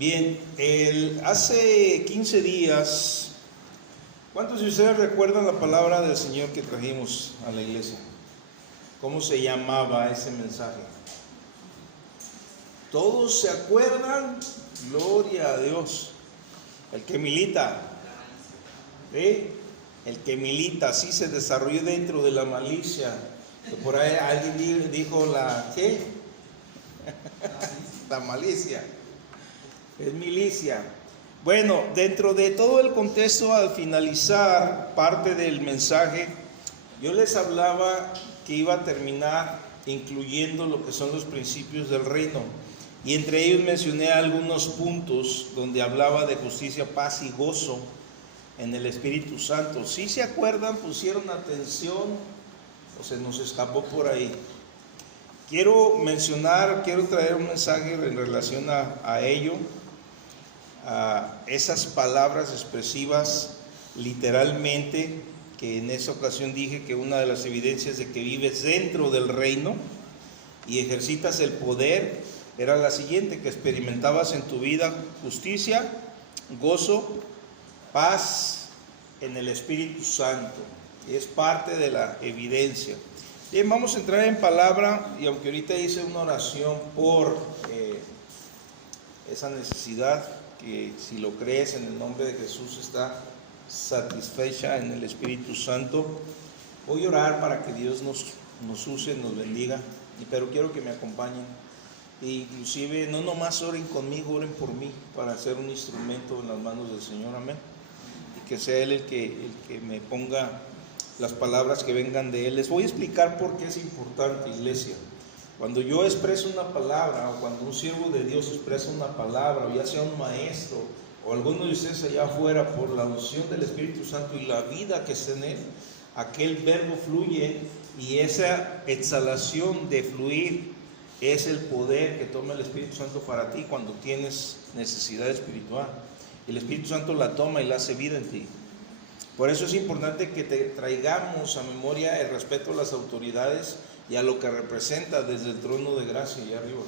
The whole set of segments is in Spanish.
Bien, hace 15 días, ¿cuántos de ustedes recuerdan la palabra del Señor que trajimos a la iglesia? ¿Cómo se llamaba ese mensaje? ¿Todos se acuerdan? Gloria a Dios. El que milita, ¿sí? El que milita, así se desarrolló dentro de la malicia. Que por ahí alguien dijo ¿qué? La malicia. Es milicia. Bueno, dentro de todo el contexto, al finalizar parte del mensaje, yo les hablaba que iba a terminar incluyendo lo que son los principios del reino. Y entre ellos mencioné algunos puntos donde hablaba de justicia, paz y gozo en el Espíritu Santo. Si se acuerdan, pusieron atención o se nos escapó por ahí. Quiero traer un mensaje en relación a ello, a esas palabras expresivas literalmente, que en esa ocasión dije que una de las evidencias de que vives dentro del reino y ejercitas el poder era la siguiente: que experimentabas en tu vida justicia, gozo, paz en el Espíritu Santo. Es parte de la evidencia. Bien, vamos a entrar en palabra, y aunque ahorita hice una oración por esa necesidad, que si lo crees en el nombre de Jesús está satisfecha en el Espíritu Santo, voy a orar para que Dios nos use, nos bendiga, pero quiero que me acompañen. Inclusive no nomás oren conmigo, oren por mí, para ser un instrumento en las manos del Señor, amén. Y que sea Él el que me ponga las palabras que vengan de Él. Les voy a explicar por qué es importante, iglesia. Cuando yo expreso una palabra, o cuando un siervo de Dios expresa una palabra, o ya sea un maestro, o alguno de ustedes allá afuera, por la unción del Espíritu Santo y la vida que está en Él, aquel verbo fluye, y esa exhalación de fluir es el poder que toma el Espíritu Santo para ti cuando tienes necesidad espiritual. El Espíritu Santo la toma y la hace vida en ti. Por eso es importante que te traigamos a memoria el respeto a las autoridades y a lo que representa desde el trono de gracia allá arriba.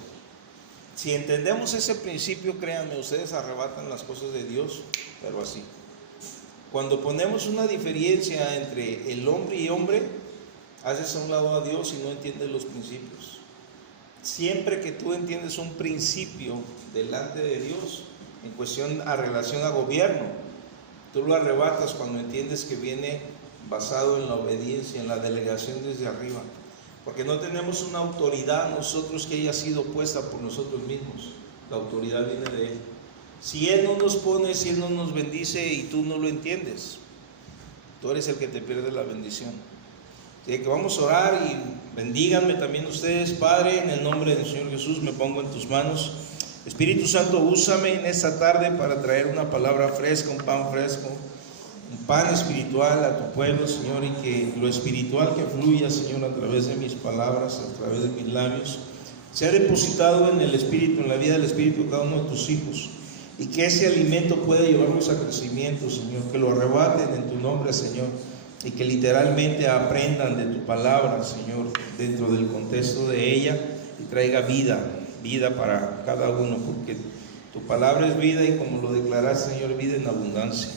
Si entendemos ese principio, créanme, ustedes arrebatan las cosas de Dios, pero así. Cuando ponemos una diferencia entre el hombre y hombre, haces a un lado a Dios y no entiendes los principios. Siempre que tú entiendes un principio delante de Dios, en cuestión a relación a gobierno, tú lo arrebatas cuando entiendes que viene basado en la obediencia, en la delegación desde arriba. Porque no tenemos una autoridad nosotros que haya sido puesta por nosotros mismos. La autoridad viene de Él. Si Él no nos pone, si Él no nos bendice y tú no lo entiendes, tú eres el que te pierde la bendición. Así que vamos a orar y bendíganme también ustedes. Padre, en el nombre del Señor Jesús me pongo en tus manos. Espíritu Santo, úsame en esta tarde para traer una palabra fresca, un pan fresco, un pan espiritual a tu pueblo, Señor, y que lo espiritual que fluya, Señor, a través de mis palabras, a través de mis labios, sea depositado en el Espíritu, en la vida del Espíritu de cada uno de tus hijos, y que ese alimento pueda llevarlos a crecimiento, Señor, que lo arrebaten en tu nombre, Señor, y que literalmente aprendan de tu palabra, Señor, dentro del contexto de ella, y traiga vida para cada uno, porque tu palabra es vida, y como lo declaraste, Señor, vida en abundancia.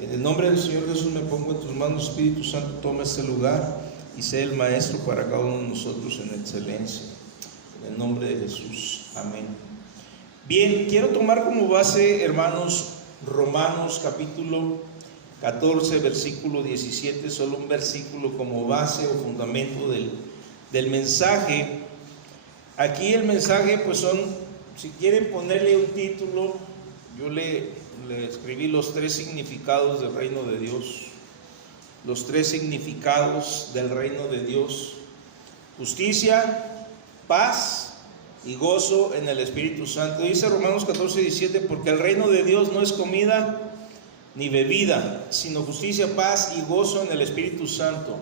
En el nombre del Señor Jesús me pongo en tus manos. Espíritu Santo, toma este lugar y sé el maestro para cada uno de nosotros en excelencia. En el nombre de Jesús, amén. Bien, quiero tomar como base, hermanos, Romanos capítulo 14, versículo 17, solo un versículo como base o fundamento del mensaje. Aquí el mensaje, pues son, si quieren ponerle un título, yo le escribí los tres significados del reino de Dios. Los tres significados del reino de Dios: justicia, paz y gozo en el Espíritu Santo. Dice Romanos 14, 17, porque el reino de Dios no es comida ni bebida, sino justicia, paz y gozo en el Espíritu Santo.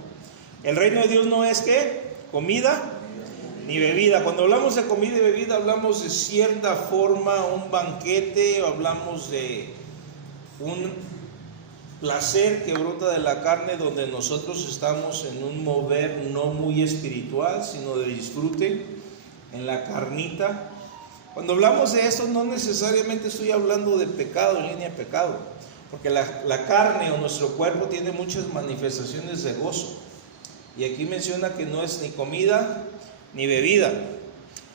El reino de Dios no es ¿qué? Comida ni bebida. Cuando hablamos de comida y bebida, hablamos de cierta forma, un banquete, o hablamos de un placer que brota de la carne, donde nosotros estamos en un mover no muy espiritual, sino de disfrute en la carnita. Cuando hablamos de esto, no necesariamente estoy hablando de pecado, en línea de pecado, porque la carne o nuestro cuerpo tiene muchas manifestaciones de gozo. Y aquí menciona que no es ni comida ni bebida.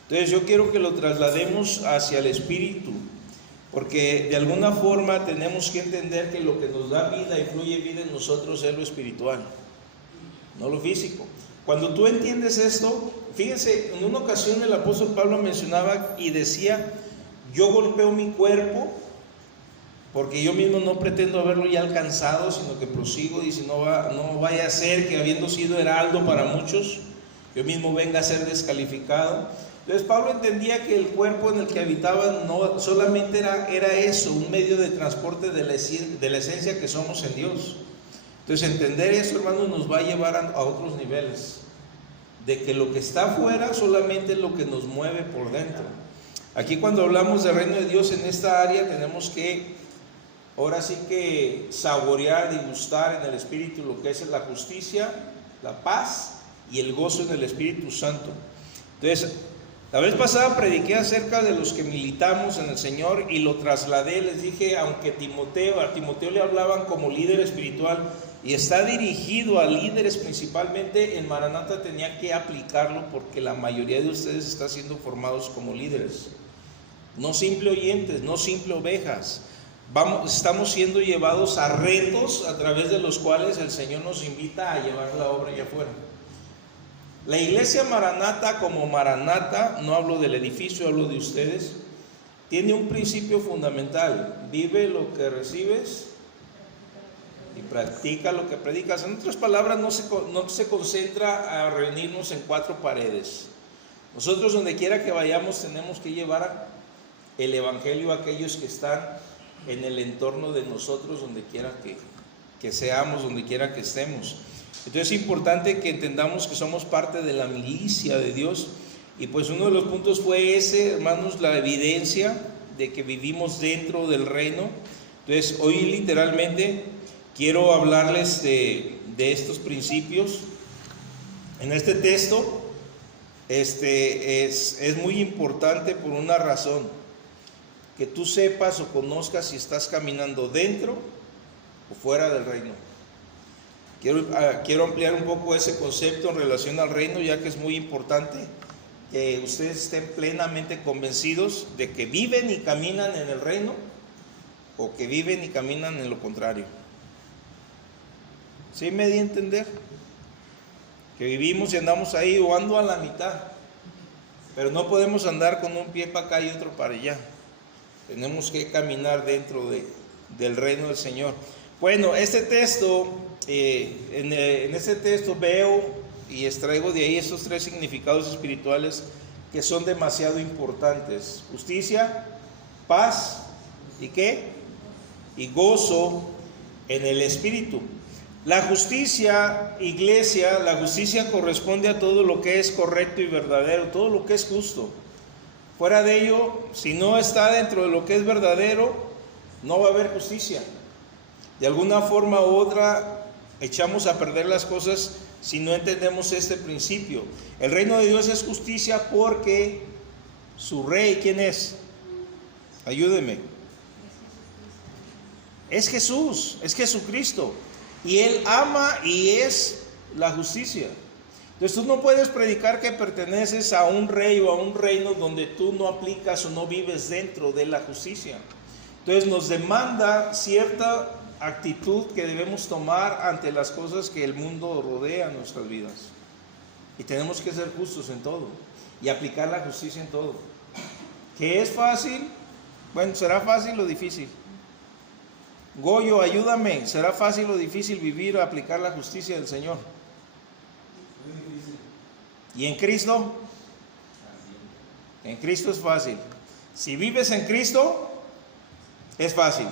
Entonces yo quiero que lo traslademos hacia el espíritu, porque de alguna forma tenemos que entender que lo que nos da vida y fluye vida en nosotros es lo espiritual, no lo físico. Cuando tú entiendes esto, fíjense, en una ocasión el apóstol Pablo mencionaba y decía: yo golpeo mi cuerpo porque yo mismo no pretendo haberlo ya alcanzado, sino que prosigo, y si no vaya a ser que, habiendo sido heraldo para muchos, yo mismo venga a ser descalificado. Entonces Pablo entendía que el cuerpo en el que habitaba no solamente era eso, un medio de transporte de la esencia que somos en Dios. Entonces entender eso, hermanos, nos va a llevar a otros niveles, de que lo que está afuera solamente es lo que nos mueve por dentro. Aquí, cuando hablamos del reino de Dios en esta área, tenemos que ahora sí que saborear, degustar en el Espíritu lo que es la justicia, la paz y el gozo en el Espíritu Santo. Entonces, la vez pasada prediqué acerca de los que militamos en el Señor y lo trasladé. Les dije, aunque a Timoteo le hablaban como líder espiritual y está dirigido a líderes principalmente, en Maranata tenía que aplicarlo, porque la mayoría de ustedes está siendo formados como líderes, no simple oyentes, no simple ovejas. Estamos siendo llevados a retos a través de los cuales el Señor nos invita a llevar la obra allá afuera. La iglesia Maranata, como Maranata, no hablo del edificio, hablo de ustedes, tiene un principio fundamental: vive lo que recibes y practica lo que predicas. En otras palabras, no se concentra a reunirnos en cuatro paredes. Nosotros, donde quiera que vayamos, tenemos que llevar el evangelio a aquellos que están en el entorno de nosotros, donde quiera que seamos, donde quiera que estemos. Entonces es importante que entendamos que somos parte de la milicia de Dios. Y pues uno de los puntos fue ese, hermanos, la evidencia de que vivimos dentro del reino. Entonces hoy literalmente quiero hablarles de estos principios. En este texto es muy importante por una razón: que tú sepas o conozcas si estás caminando dentro o fuera del reino. Quiero ampliar un poco ese concepto en relación al reino, ya que es muy importante que ustedes estén plenamente convencidos de que viven y caminan en el reino, o que viven y caminan en lo contrario. ¿Sí me di a entender? Que vivimos y andamos ahí, o ando a la mitad, pero no podemos andar con un pie para acá y otro para allá. Tenemos que caminar dentro del reino del Señor. Bueno, este texto, en este texto veo y extraigo de ahí estos tres significados espirituales que son demasiado importantes: justicia, paz y ¿qué? Y gozo en el Espíritu. La justicia, iglesia, la justicia corresponde a todo lo que es correcto y verdadero, todo lo que es justo. Fuera de ello, si no está dentro de lo que es verdadero, no va a haber justicia. De alguna forma u otra echamos a perder las cosas si no entendemos este principio. El reino de Dios es justicia porque su rey, ¿quién es? Ayúdeme. Es Jesús, es Jesucristo. Y Él ama y es la justicia. Entonces tú no puedes predicar que perteneces a un rey o a un reino donde tú no aplicas o no vives dentro de la justicia. Entonces nos demanda cierta actitud que debemos tomar ante las cosas que el mundo rodea en nuestras vidas. Y tenemos que ser justos en todo y aplicar la justicia en todo. ¿Qué es fácil? Bueno, ¿será fácil o difícil? Goyo, ayúdame. ¿Será fácil o difícil vivir o aplicar la justicia del Señor? ¿Y en Cristo? En Cristo es fácil. Si vives en Cristo, es fácil.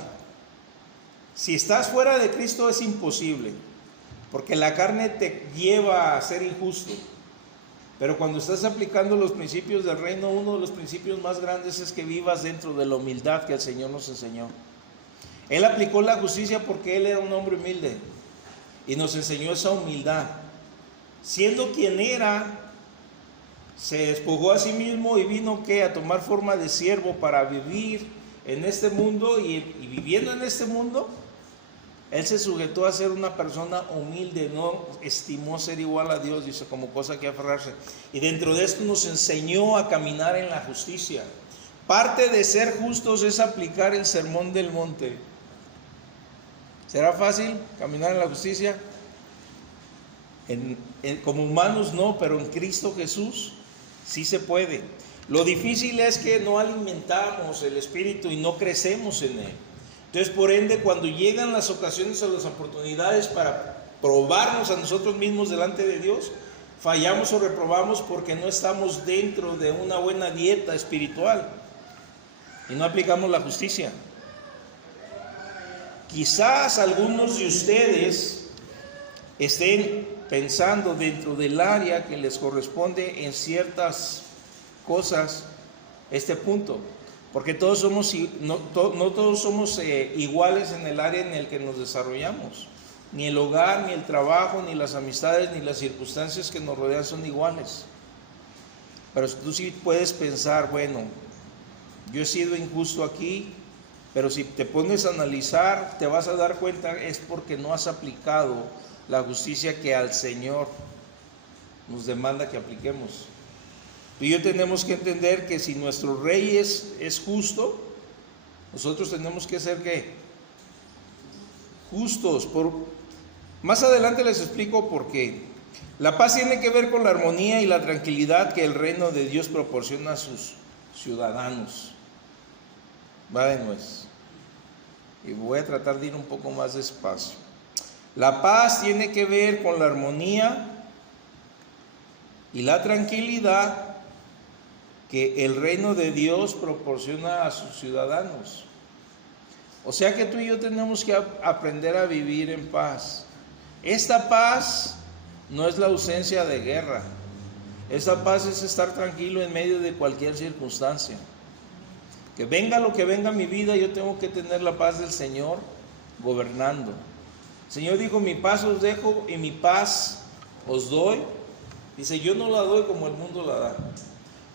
Si estás fuera de Cristo, es imposible, porque la carne te lleva a ser injusto. Pero cuando estás aplicando los principios del reino, uno de los principios más grandes es que vivas dentro de la humildad que el Señor nos enseñó. Él aplicó la justicia porque Él era un hombre humilde y nos enseñó esa humildad. Siendo quien era, se despojó a sí mismo y vino ¿qué? A tomar forma de siervo para vivir en este mundo y viviendo en este mundo, Él se sujetó a ser una persona humilde, no estimó ser igual a Dios, dice, como cosa que aferrarse. Y dentro de esto nos enseñó a caminar en la justicia. Parte de ser justos es aplicar el sermón del monte. ¿Será fácil caminar en la justicia? Como humanos no, pero en Cristo Jesús sí se puede. Lo difícil es que no alimentamos el Espíritu y no crecemos en Él. Entonces, por ende, cuando llegan las ocasiones o las oportunidades para probarnos a nosotros mismos delante de Dios, fallamos o reprobamos porque no estamos dentro de una buena dieta espiritual y no aplicamos la justicia. Quizás algunos de ustedes estén pensando dentro del área que les corresponde en ciertas cosas este punto, porque todos somos, no todos somos iguales en el área en el que nos desarrollamos. Ni el hogar, ni el trabajo, ni las amistades, ni las circunstancias que nos rodean son iguales. Pero tú sí puedes pensar, bueno, yo he sido injusto aquí, pero si te pones a analizar, te vas a dar cuenta, es porque no has aplicado la justicia que al Señor nos demanda que apliquemos. Tú y yo tenemos que entender que si nuestro rey es justo, nosotros tenemos que ser ¿qué? Justos. Más adelante les explico por qué. La paz tiene que ver con la armonía y la tranquilidad que el reino de Dios proporciona a sus ciudadanos. Va de nuez. Y voy a tratar de ir un poco más despacio. La paz tiene que ver con la armonía y la tranquilidad que el reino de Dios proporciona a sus ciudadanos. O sea que tú y yo tenemos que aprender a vivir en paz. Esta paz no es la ausencia de guerra. Esta paz es estar tranquilo en medio de cualquier circunstancia. Que venga lo que venga a mi vida, yo tengo que tener la paz del Señor gobernando. El Señor dijo, mi paz os dejo y mi paz os doy. Dice, yo no la doy como el mundo la da.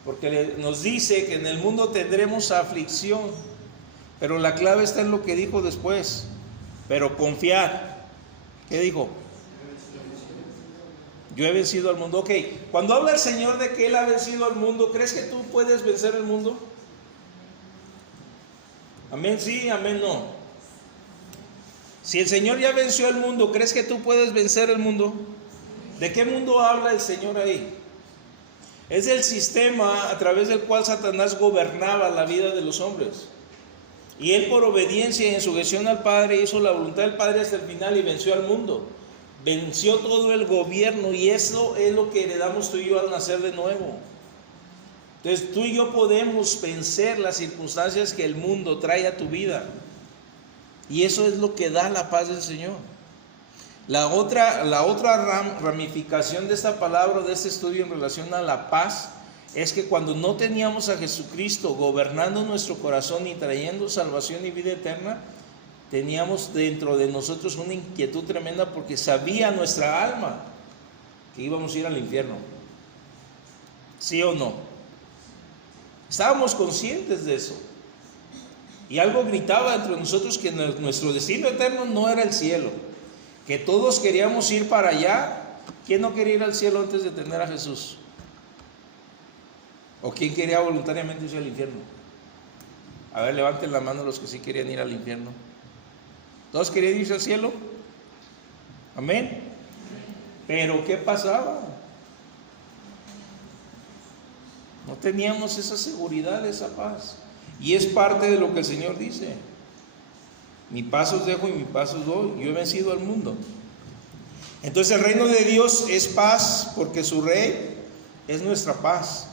Porque nos dice que en el mundo tendremos aflicción. Pero la clave está en lo que dijo después. Pero confiar. ¿Qué dijo? Yo he vencido al mundo. Ok, cuando habla el Señor de que Él ha vencido al mundo, ¿crees que tú puedes vencer el mundo? Amén, sí, amén, no. Si el Señor ya venció el mundo, ¿crees que tú puedes vencer el mundo? ¿De qué mundo habla el Señor ahí? Es el sistema a través del cual Satanás gobernaba la vida de los hombres. Y él, por obediencia y en sujeción al Padre, hizo la voluntad del Padre hasta el final y venció al mundo. Venció todo el gobierno, y eso es lo que heredamos tú y yo al nacer de nuevo. Entonces tú y yo podemos vencer las circunstancias que el mundo trae a tu vida, y eso es lo que da la paz del Señor. La otra ramificación de esta palabra, de este estudio en relación a la paz, es que cuando no teníamos a Jesucristo gobernando nuestro corazón y trayendo salvación y vida eterna, teníamos dentro de nosotros una inquietud tremenda, porque sabía nuestra alma que íbamos a ir al infierno. ¿Sí o no? Estábamos conscientes de eso. Y algo gritaba dentro de nosotros que nuestro destino eterno no era el cielo, que todos queríamos ir para allá. ¿Quién no quería ir al cielo antes de tener a Jesús? ¿O quién quería voluntariamente irse al infierno? A ver, levanten la mano los que sí querían ir al infierno. ¿Todos querían irse al cielo? Amén. Pero ¿qué pasaba? No teníamos esa seguridad, esa paz. Y es parte de lo que el Señor dice. Mi paz os dejo y mi paz os doy. Yo he vencido al mundo. Entonces el reino de Dios es paz, porque su rey es nuestra paz.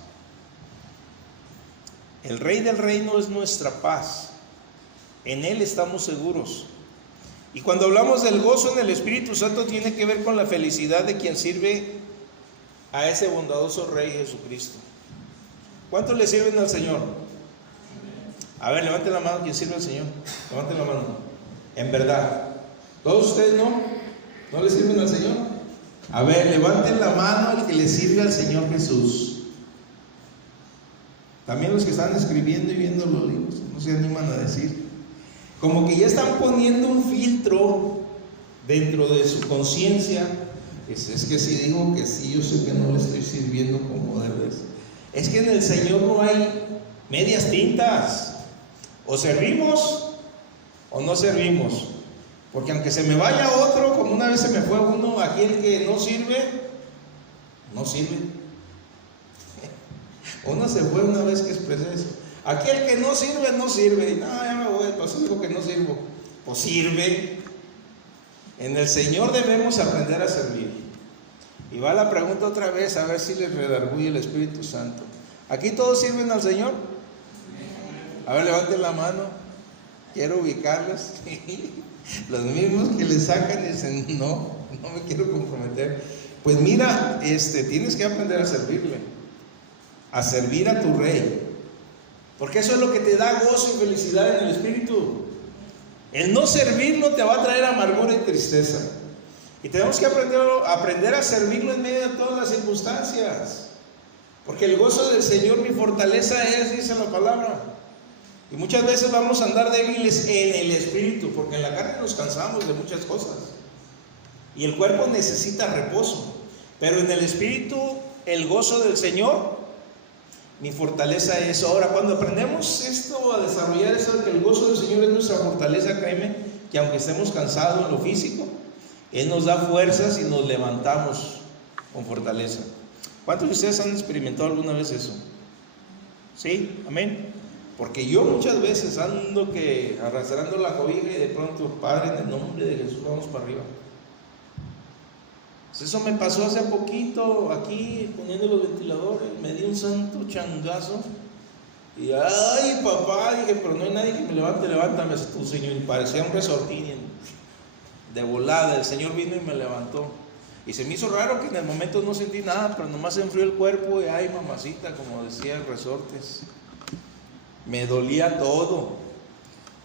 El rey del reino es nuestra paz. En Él estamos seguros. Y cuando hablamos del gozo en el Espíritu Santo, tiene que ver con la felicidad de quien sirve a ese bondadoso Rey Jesucristo. ¿Cuántos le sirven al Señor? A ver, levanten la mano quien sirve al Señor. Levanten la mano. En verdad. ¿Todos ustedes no? ¿No le sirven al Señor? A ver, levanten la mano al que le sirve al Señor Jesús. También los que están escribiendo y viendo los libros no se animan a decir. Como que ya están poniendo un filtro dentro de su conciencia. Es que si digo que sí, yo sé que no le estoy sirviendo como debe. Es que en el Señor no hay medias tintas. O servimos o no servimos. Porque aunque se me vaya otro, como una vez se me fue uno, aquel que no sirve, no sirve. Uno se fue una vez que expresé eso. Aquel que no sirve, no sirve. Y no, ya me voy, pues digo que no sirvo. Pues sirve. En el Señor debemos aprender a servir. Y va la pregunta otra vez, a ver si les redarguye el Espíritu Santo. ¿Aquí todos sirven al Señor? A ver, levanten la mano. Quiero ubicarlos. Los mismos que le sacan y dicen, no me quiero comprometer. Pues mira, tienes que aprender a servirle, a servir a tu Rey, porque eso es lo que te da gozo y felicidad en el Espíritu. El no servirlo te va a traer amargura y tristeza. Y tenemos que aprender a servirlo en medio de todas las circunstancias, porque el gozo del Señor mi fortaleza es, dice la palabra. Y muchas veces vamos a andar débiles en el Espíritu, porque en la carne nos cansamos de muchas cosas y el cuerpo necesita reposo. Pero en el Espíritu, el gozo del Señor, mi fortaleza es. Ahora, cuando aprendemos esto, a desarrollar eso, que el gozo del Señor es nuestra fortaleza, créeme, que aunque estemos cansados en lo físico, Él nos da fuerzas y nos levantamos con fortaleza. ¿Cuántos de ustedes han experimentado alguna vez eso? ¿Sí? Amén. Porque yo muchas veces ando arrastrando la cobija y de pronto, Padre, en el nombre de Jesús, vamos para arriba. Eso me pasó hace poquito, aquí poniendo los ventiladores, me di un santo changazo. Y ay, papá, dije, pero no hay nadie que me levante, levántame tú, Señor. Y parecía un resortín. De volada, el Señor vino y me levantó. Y se me hizo raro que en el momento no sentí nada, pero nomás se enfrió el cuerpo y ay, mamacita, como decía el Resortes. Me dolía todo,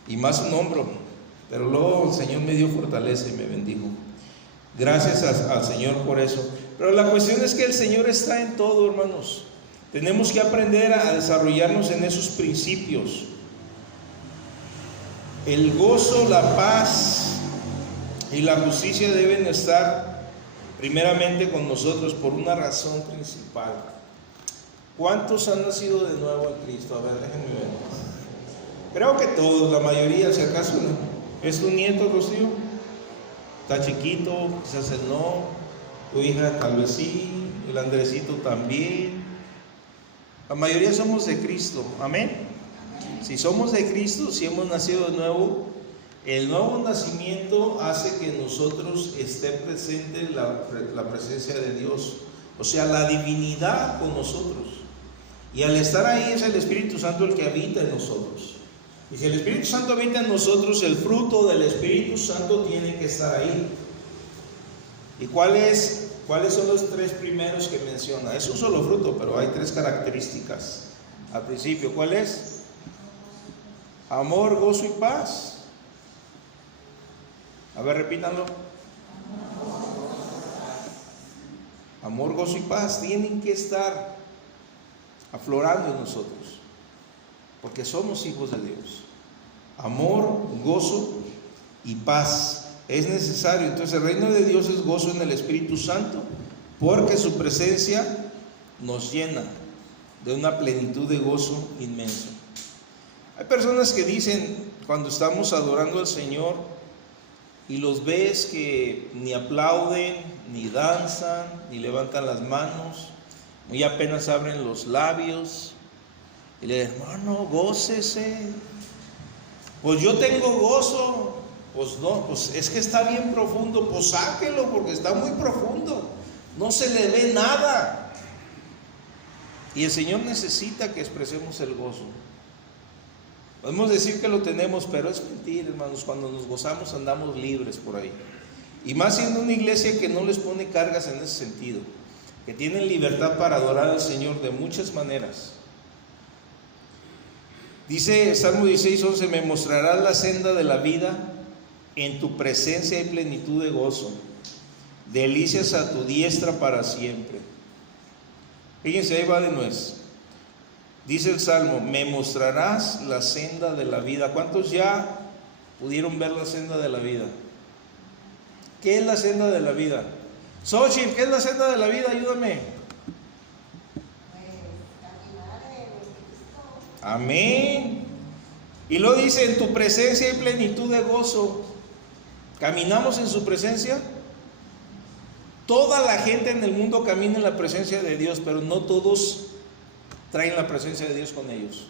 y más un hombro. Pero luego el Señor me dio fortaleza y me bendijo. Gracias al Señor por eso. Pero la cuestión es que el Señor está en todo, hermanos. Tenemos que aprender a desarrollarnos en esos principios. El gozo, la paz y la justicia deben estar primeramente con nosotros por una razón principal. ¿Cuántos han nacido de nuevo en Cristo? A ver, déjenme ver. Creo que todos, la mayoría, si acaso no. ¿Es tu nieto, Rocío? Está chiquito, quizás él no. Tu hija tal vez sí, el Andresito también. La mayoría somos de Cristo, amén. Si somos de Cristo, si hemos nacido de nuevo, el nuevo nacimiento hace que en nosotros esté presente la presencia de Dios, o sea, la divinidad con nosotros. Y al estar ahí es el Espíritu Santo el que habita en nosotros. Y si el Espíritu Santo habita en nosotros, el fruto del Espíritu Santo tiene que estar ahí. ¿Y cuáles son los tres primeros que menciona? Es un solo fruto, pero hay tres características. Al principio, ¿cuál es? Amor, gozo y paz. A ver, repítanlo. Amor, gozo y paz tienen que estar aflorando en nosotros, porque somos hijos de Dios. Amor, gozo y paz es necesario. Entonces el reino de Dios es gozo en el Espíritu Santo, porque su presencia nos llena de una plenitud de gozo inmenso. Hay personas que dicen, cuando estamos adorando al Señor y los ves que ni aplauden, ni danzan, ni levantan las manos, muy apenas abren los labios, y le dicen, hermano, gócese. Pues yo tengo gozo. Pues no, pues es que está bien profundo. Pues sáquelo, porque está muy profundo, no se le ve nada. Y el Señor necesita que expresemos el gozo. Podemos decir que lo tenemos, pero es mentira, hermanos. Cuando nos gozamos andamos libres por ahí. Y más siendo una iglesia que no les pone cargas en ese sentido, que tienen libertad para adorar al Señor de muchas maneras. Dice Salmo 16:11, me mostrarás la senda de la vida, en tu presencia hay plenitud de gozo, delicias a tu diestra para siempre. Fíjense, ahí va de nuez. Dice el Salmo, me mostrarás la senda de la vida. ¿Cuántos ya pudieron ver la senda de la vida? ¿Qué es la senda de la vida? Xochitl, ¿qué es la senda de la vida? Ayúdame. Amén. Y luego dice, en tu presencia hay plenitud de gozo. ¿Caminamos en su presencia? Toda la gente en el mundo camina en la presencia de Dios, pero no todos traen la presencia de Dios con ellos.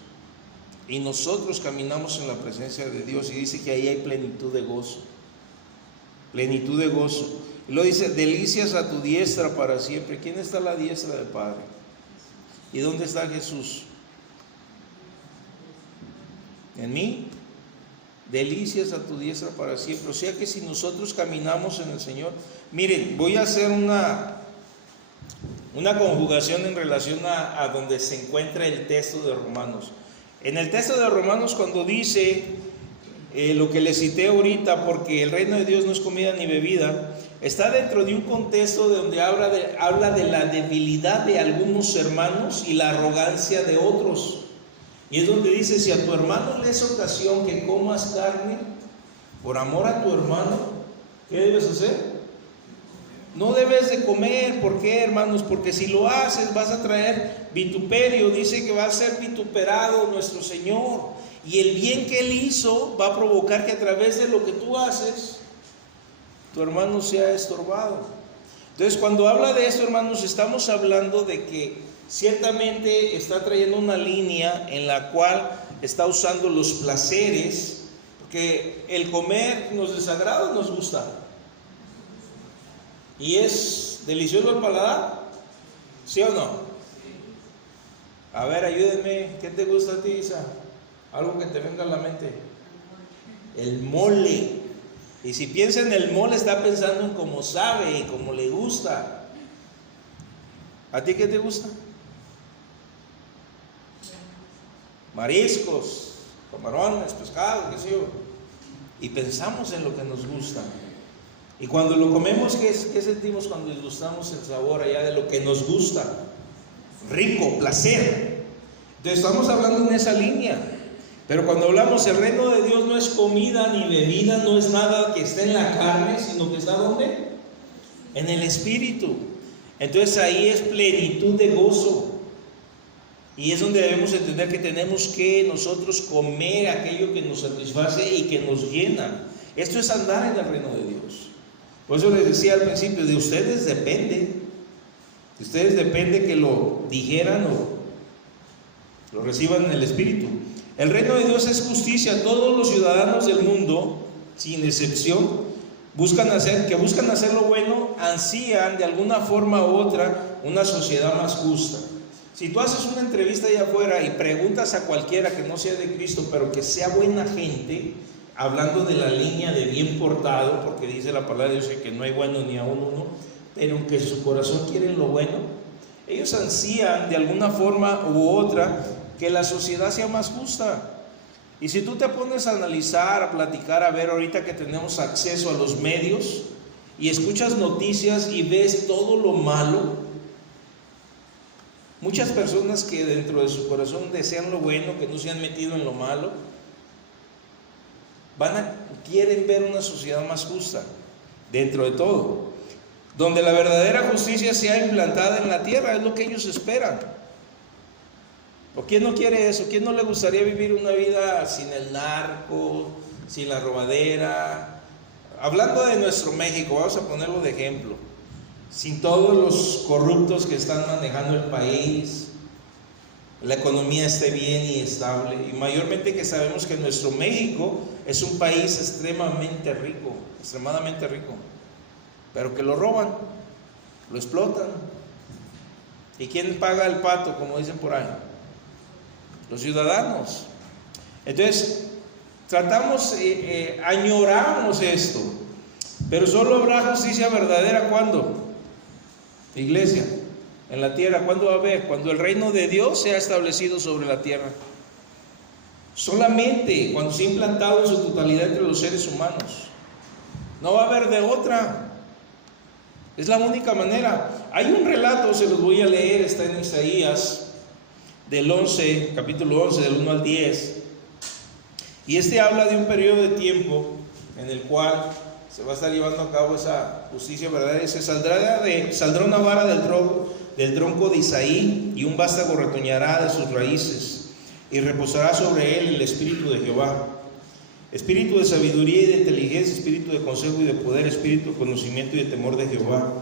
Y nosotros caminamos en la presencia de Dios y dice que ahí hay plenitud de gozo. Plenitud de gozo. Y luego dice, delicias a tu diestra para siempre. ¿Quién está a la diestra del Padre? ¿Y dónde está Jesús? En mí. Delicias a tu diestra para siempre. O sea que si nosotros caminamos en el Señor, miren, voy a hacer una conjugación en relación a donde se encuentra el texto de Romanos. En el texto de Romanos, cuando dice lo que le cité ahorita, porque el reino de Dios no es comida ni bebida, está dentro de un contexto donde habla de la debilidad de algunos hermanos y la arrogancia de otros. Y es donde dice, si a tu hermano le es ocasión que comas carne, por amor a tu hermano, ¿qué debes hacer? No debes de comer. ¿Por qué, hermanos? Porque si lo haces vas a traer vituperio. Dice que va a ser vituperado nuestro Señor. Y el bien que Él hizo va a provocar que a través de lo que tú haces, tu hermano sea estorbado. Entonces, cuando habla de esto, hermanos, estamos hablando de que ciertamente está trayendo una línea en la cual está usando los placeres, porque el comer nos desagrada o nos gusta. ¿Y es delicioso el paladar? ¿Sí o no? A ver, ayúdenme. ¿Qué te gusta a ti, Isa? Algo que te venga a la mente. El mole. Y si piensa en el mole, está pensando en cómo sabe y cómo le gusta. ¿A ti qué te gusta? Mariscos, camarones, pescado, qué sé yo. Y pensamos en lo que nos gusta. Y cuando lo comemos, ¿qué sentimos cuando disgustamos el sabor allá de lo que nos gusta? Rico, placer. Entonces estamos hablando en esa línea. Pero cuando hablamos, el reino de Dios no es comida ni bebida, no es nada que esté en la carne, sino que está ¿dónde? En el Espíritu. Entonces ahí es plenitud de gozo. Y es donde debemos entender que tenemos que nosotros comer aquello que nos satisface y que nos llena. Esto es andar en el reino de Dios. Por eso les decía al principio, de ustedes depende. De ustedes depende que lo digieran o lo reciban en el Espíritu. El reino de Dios es justicia. Todos los ciudadanos del mundo, sin excepción, buscan hacer lo bueno, ansían de alguna forma u otra una sociedad más justa. Si tú haces una entrevista allá afuera y preguntas a cualquiera que no sea de Cristo, pero que sea buena gente, hablando de la línea de bien portado, porque dice la palabra de Dios que no hay bueno ni aún uno, pero aunque en su corazón quieren lo bueno, ellos ansían de alguna forma u otra que la sociedad sea más justa. Y si tú te pones a analizar, a platicar, a ver ahorita que tenemos acceso a los medios y escuchas noticias y ves todo lo malo, muchas personas que dentro de su corazón desean lo bueno, que no se han metido en lo malo, quieren ver una sociedad más justa, dentro de todo, donde la verdadera justicia sea implantada en la tierra, es lo que ellos esperan. ¿O quién no quiere eso? ¿Quién no le gustaría vivir una vida sin el narco, sin la robadera? Hablando de nuestro México, vamos a ponerlo de ejemplo, sin todos los corruptos que están manejando el país, la economía esté bien y estable, y mayormente que sabemos que nuestro México es un país extremadamente rico, pero que lo roban, lo explotan. ¿Y quién paga el pato, como dicen por ahí? Los ciudadanos. Entonces añoramos esto, pero solo habrá justicia verdadera ¿cuándo? Iglesia, en la tierra. ¿Cuándo va a haber? Cuando el reino de Dios sea establecido sobre la tierra. Solamente cuando sea implantado en su totalidad entre los seres humanos. No va a haber de otra. Es la única manera. Hay un relato, se los voy a leer, está en Isaías, del 11, capítulo 11, del 1 al 10. Y este habla de un periodo de tiempo en el cual se va a estar llevando a cabo esa justicia verdadera. Se saldrá una vara del tronco de Isaí, y un vástago retoñará de sus raíces, y reposará sobre él el espíritu de Jehová, espíritu de sabiduría y de inteligencia, espíritu de consejo y de poder, espíritu de conocimiento y de temor de Jehová.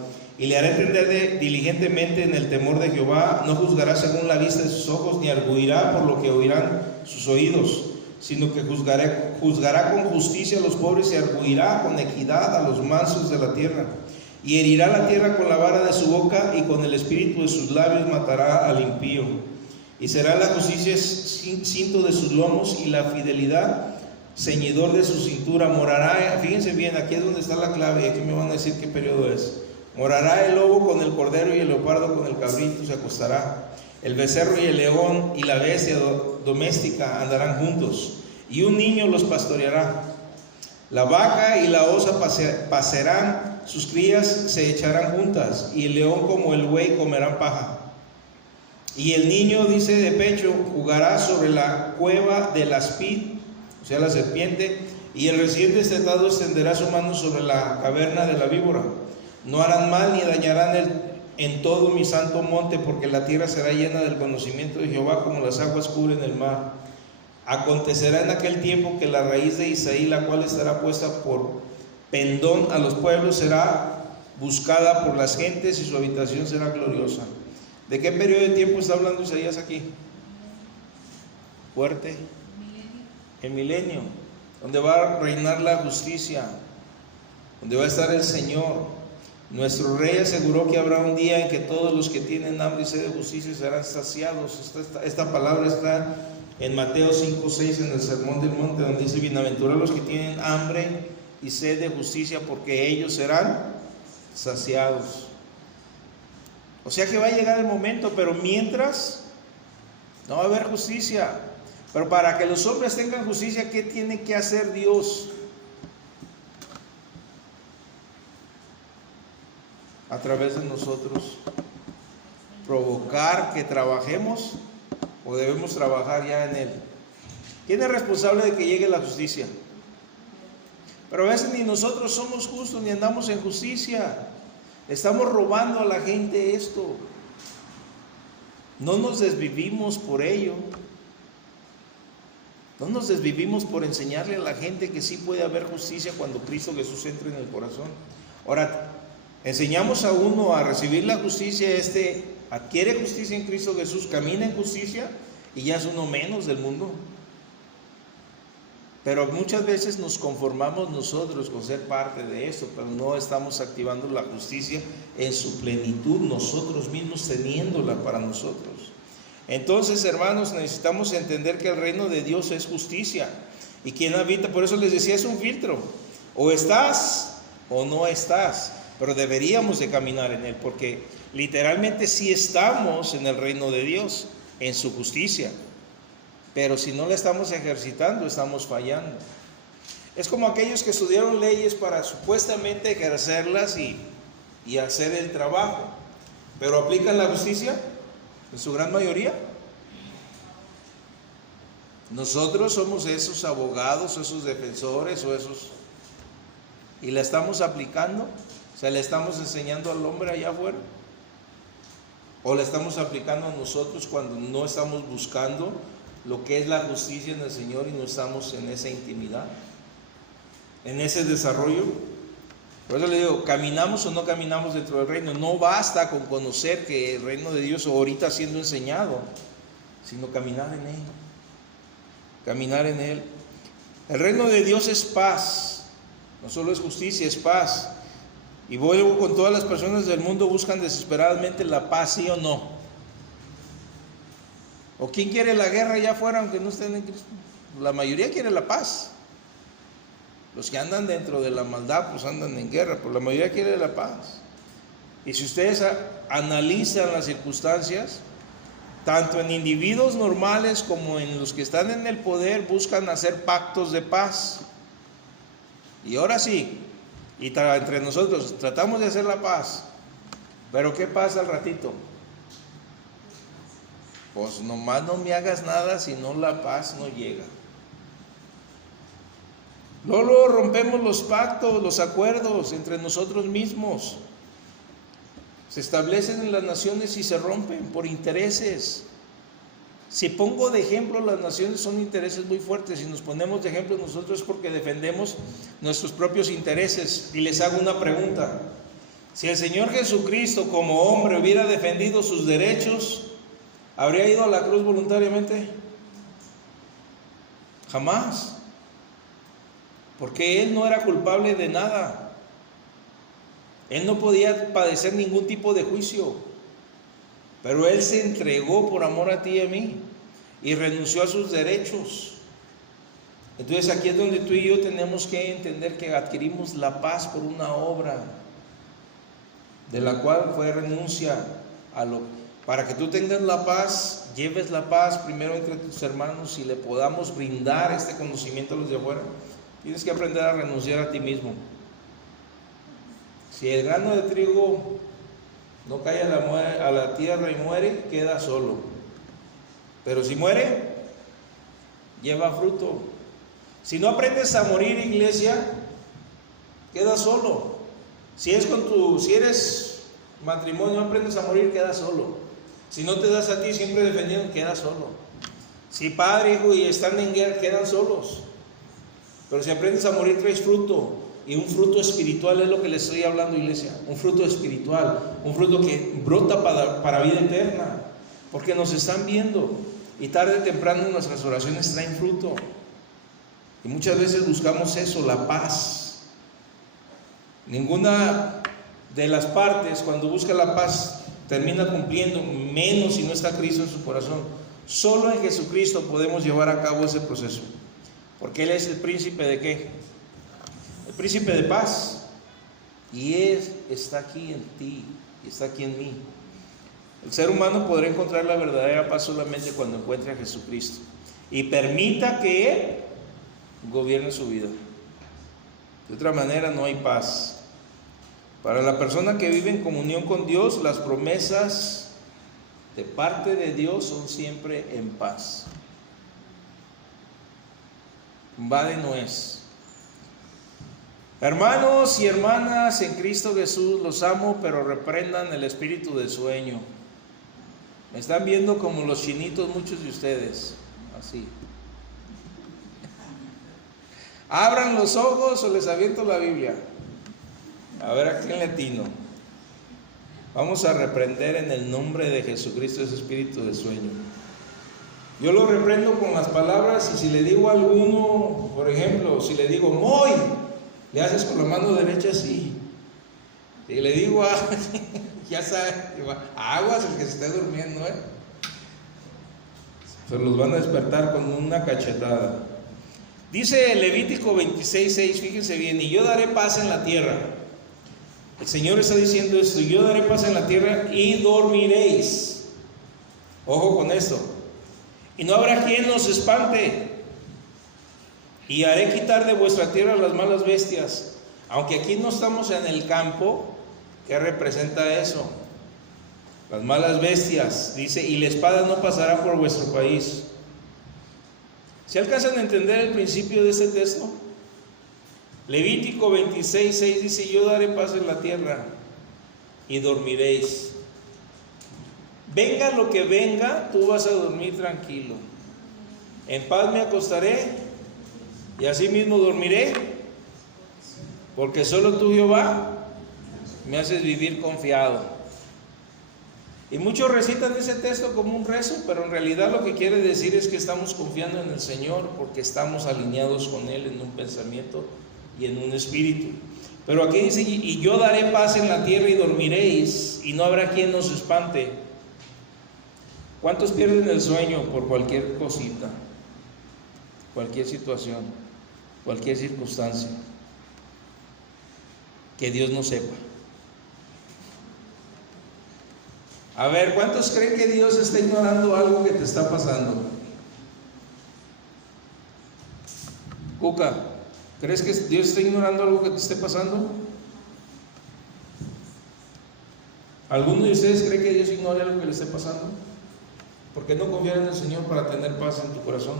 Y le hará entender diligentemente en el temor de Jehová. No juzgará según la vista de sus ojos, ni arguirá por lo que oirán sus oídos, sino que juzgará con justicia a los pobres, y arguirá con equidad a los mansos de la tierra. Y herirá la tierra con la vara de su boca, y con el espíritu de sus labios matará al impío. Y será la justicia cinto de sus lomos, y la fidelidad ceñidor de su cintura. Morará, fíjense bien, aquí es donde está la clave, y aquí me van a decir qué periodo es. Morará el lobo con el cordero, y el leopardo con el cabrito se acostará. El becerro y el león y la bestia doméstica andarán juntos, y un niño los pastoreará. La vaca y la osa pacerán, sus crías se echarán juntas, y el león como el buey comerán paja. Y el niño, dice, de pecho jugará sobre la cueva del aspid, o sea, la serpiente, y el recién destetado extenderá su mano sobre la caverna de la víbora. No harán mal ni dañarán en todo mi santo monte, porque la tierra será llena del conocimiento de Jehová, como las aguas cubren el mar. Acontecerá en aquel tiempo que la raíz de Isaí, la cual estará puesta por pendón a los pueblos, será buscada por las gentes, y su habitación será gloriosa. ¿De qué periodo de tiempo está hablando Isaías aquí? Fuerte. El milenio, donde va a reinar la justicia, donde va a estar el Señor. Nuestro rey aseguró que habrá un día en que todos los que tienen hambre y sed de justicia serán saciados. Esta palabra está en Mateo 5:6, en el Sermón del Monte, donde dice: bienaventurados los que tienen hambre y sed de justicia, porque ellos serán saciados. O sea que va a llegar el momento, pero mientras no va a haber justicia. Pero para que los hombres tengan justicia, ¿qué tiene que hacer Dios? A través de nosotros, provocar que trabajemos, o debemos trabajar ya en Él. ¿Quién es responsable de que llegue la justicia? Pero a veces ni nosotros somos justos, ni andamos en justicia. Estamos robando a la gente esto. No nos desvivimos por ello. No nos desvivimos por enseñarle a la gente que sí puede haber justicia cuando Cristo Jesús entre en el corazón. Ahora, enseñamos a uno a recibir la justicia, adquiere justicia en Cristo Jesús, camina en justicia, y ya es uno menos del mundo. Pero muchas veces nos conformamos nosotros con ser parte de esto, pero no estamos activando la justicia en su plenitud, nosotros mismos teniéndola para nosotros. Entonces, hermanos, necesitamos entender que el reino de Dios es justicia, y quien habita, por eso les decía, es un filtro. O estás o no estás, pero deberíamos de caminar en él, porque literalmente sí estamos en el reino de Dios, en su justicia. Pero si no la estamos ejercitando, estamos fallando. Es como aquellos que estudiaron leyes para supuestamente ejercerlas y hacer el trabajo, pero ¿aplican la justicia? En su gran mayoría. Nosotros somos esos abogados, esos defensores, y la estamos aplicando. O sea, le estamos enseñando al hombre allá afuera, o la estamos aplicando a nosotros cuando no estamos buscando lo que es la justicia en el Señor y no estamos en esa intimidad, en ese desarrollo. Por eso le digo, ¿caminamos o no caminamos dentro del reino? No basta con conocer que el reino de Dios ahorita siendo enseñado, sino caminar en él. Caminar en él. El reino de Dios es paz, no solo es justicia, es paz. Y vuelvo con todas las personas del mundo, buscan desesperadamente la paz, ¿sí o no? ¿O quién quiere la guerra allá afuera aunque no estén en Cristo? La mayoría quiere la paz. Los que andan dentro de la maldad pues andan en guerra, pero la mayoría quiere la paz. Y si ustedes analizan las circunstancias, tanto en individuos normales como en los que están en el poder, buscan hacer pactos de paz. Y ahora sí, entre nosotros tratamos de hacer la paz, pero ¿qué pasa al ratito? pues nomás no me hagas nada, si no la paz no llega. Luego rompemos los pactos, los acuerdos entre nosotros mismos. Se establecen en las naciones y se rompen por intereses. Si pongo de ejemplo, las naciones son intereses muy fuertes. Si nos ponemos de ejemplo nosotros es porque defendemos nuestros propios intereses. Y les hago una pregunta: si el Señor Jesucristo como hombre hubiera defendido sus derechos, ¿habría ido a la cruz voluntariamente? Jamás. Porque Él no era culpable de nada. Él no podía padecer ningún tipo de juicio. Pero Él se entregó por amor a ti y a mí y renunció a sus derechos. Entonces aquí es donde tú y yo tenemos que entender que adquirimos la paz por una obra, de la cual fue renuncia a lo. Para que tú tengas la paz, lleves la paz primero entre tus hermanos y le podamos brindar este conocimiento a los de afuera, tienes que aprender a renunciar a ti mismo. Si el grano de trigo no cae a la tierra y muere, queda solo. Pero si muere, lleva fruto. Si no aprendes a morir, iglesia, queda solo. Si eres matrimonio, no aprendes a morir, queda solo. Si no te das a ti siempre defendiendo, queda solo. Si padre, hijo y están en guerra, quedan solos. Pero si aprendes a morir, traes fruto. Y un fruto espiritual es lo que les estoy hablando, iglesia. Un fruto espiritual, un fruto que brota para vida eterna. Porque nos están viendo y tarde o temprano nuestras oraciones traen fruto. Y muchas veces buscamos eso, la paz. Ninguna de las partes, cuando busca la paz, termina cumpliendo, menos si no está Cristo en su corazón. Solo en Jesucristo podemos llevar a cabo ese proceso. Porque Él es el príncipe de ¿qué? El príncipe de paz. Y Él está aquí en ti y está aquí en mí. El ser humano podrá encontrar la verdadera paz solamente cuando encuentre a Jesucristo y permita que Él gobierne su vida. De otra manera no hay paz. Para la persona que vive en comunión con Dios, las promesas de parte de Dios son siempre en paz. Va de nuez. Hermanos y hermanas en Cristo Jesús, los amo, pero reprendan el espíritu de sueño. Me están viendo como los chinitos muchos de ustedes, así. Abran los ojos o les aviento la Biblia. A ver a quién le atino. Vamos a reprender en el nombre de Jesucristo ese espíritu de sueño. Yo lo reprendo con las palabras, y si le digo a alguno, por ejemplo, si le digo Moy, le haces con la mano derecha así. Y le digo ya sabe, aguas el que se esté durmiendo, se los van a despertar con una cachetada. Dice Levítico 26:6, fíjense bien: y yo daré paz en la tierra. El Señor está diciendo esto: y yo daré paz en la tierra y dormiréis. Ojo con esto. Y no habrá quien os espante. Y haré quitar de vuestra tierra las malas bestias. Aunque aquí no estamos en el campo, ¿qué representa eso? Las malas bestias, dice, y la espada no pasará por vuestro país. ¿Se alcanzan a entender el principio de este texto? Levítico 26:6 dice: yo daré paz en la tierra y dormiréis. Venga lo que venga, tú vas a dormir tranquilo. En paz me acostaré y así mismo dormiré, porque solo tú, Jehová, me haces vivir confiado. Y muchos recitan ese texto como un rezo, pero en realidad lo que quiere decir es que estamos confiando en el Señor, porque estamos alineados con Él en un pensamiento y en un espíritu. Pero aquí dice: y yo daré paz en la tierra y dormiréis, y no habrá quien nos espante. ¿Cuántos pierden el sueño por cualquier cosita, cualquier situación, cualquier circunstancia que Dios no sepa? A ver, ¿cuántos creen que Dios está ignorando algo que te está pasando? Cuca, ¿crees que Dios está ignorando algo que te esté pasando? ¿Alguno de ustedes cree que Dios ignora algo que le esté pasando? ¿Por qué no confiar en el Señor para tener paz en tu corazón?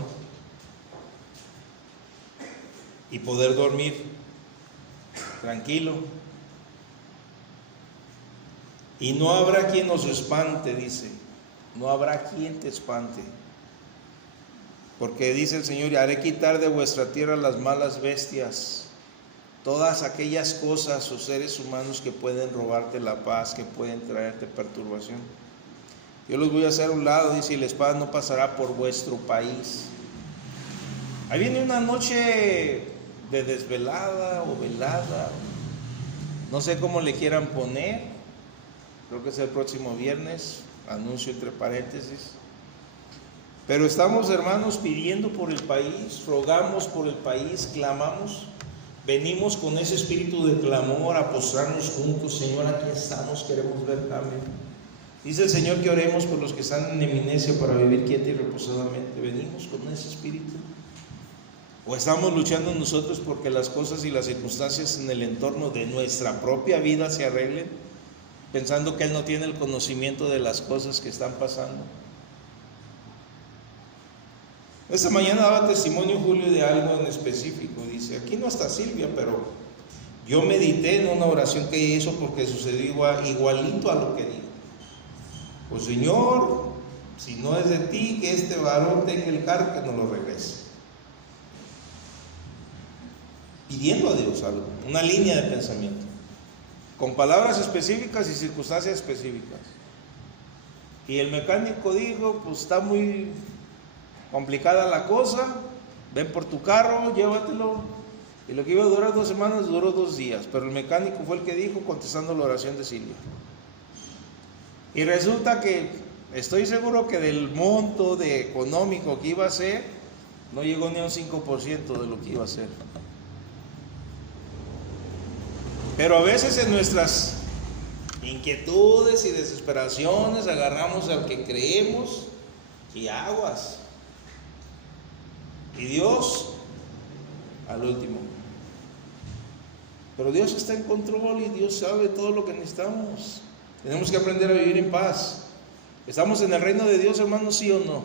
Y poder dormir tranquilo. Y no habrá quien nos espante, dice. No habrá quien te espante. Porque dice el Señor: haré quitar de vuestra tierra las malas bestias, todas aquellas cosas o seres humanos que pueden robarte la paz, que pueden traerte perturbación. Yo los voy a hacer a un lado, dice, y la espada no pasará por vuestro país. Ahí viene una noche de desvelada o velada, no sé cómo le quieran poner. Creo que es el próximo viernes, anuncio entre paréntesis. Pero estamos, hermanos, pidiendo por el país, rogamos por el país, clamamos. Venimos con ese espíritu de clamor a postrarnos juntos. Señor, aquí estamos, queremos ver cambio. Dice el Señor que oremos por los que están en eminencia para vivir quieta y reposadamente. Venimos con ese espíritu. ¿O estamos luchando nosotros porque las cosas y las circunstancias en el entorno de nuestra propia vida se arreglen, pensando que Él no tiene el conocimiento de las cosas que están pasando? Esta mañana daba testimonio Julio de algo en específico. Dice, aquí no está Silvia, pero yo medité en una oración que hizo porque sucedió igualito a lo que dijo. Pues Señor, si no es de ti, que este varón tenga el carro, que no lo regrese. Pidiendo a Dios algo, una línea de pensamiento, con palabras específicas y circunstancias específicas. Y el mecánico dijo, pues está muy complicada la cosa, ven por tu carro, llévatelo. Y lo que iba a durar 2 semanas duró 2 días, pero el mecánico fue el que dijo, contestando la oración de Silvia. Y resulta que estoy seguro que del monto de económico que iba a ser, no llegó ni a un 5% de lo que iba a ser. Pero a veces en nuestras inquietudes y desesperaciones agarramos al que creemos y aguas. Y Dios al último. Pero Dios está en control y Dios sabe todo lo que necesitamos. Tenemos que aprender a vivir en paz. ¿Estamos en el reino de Dios, hermanos, sí o no?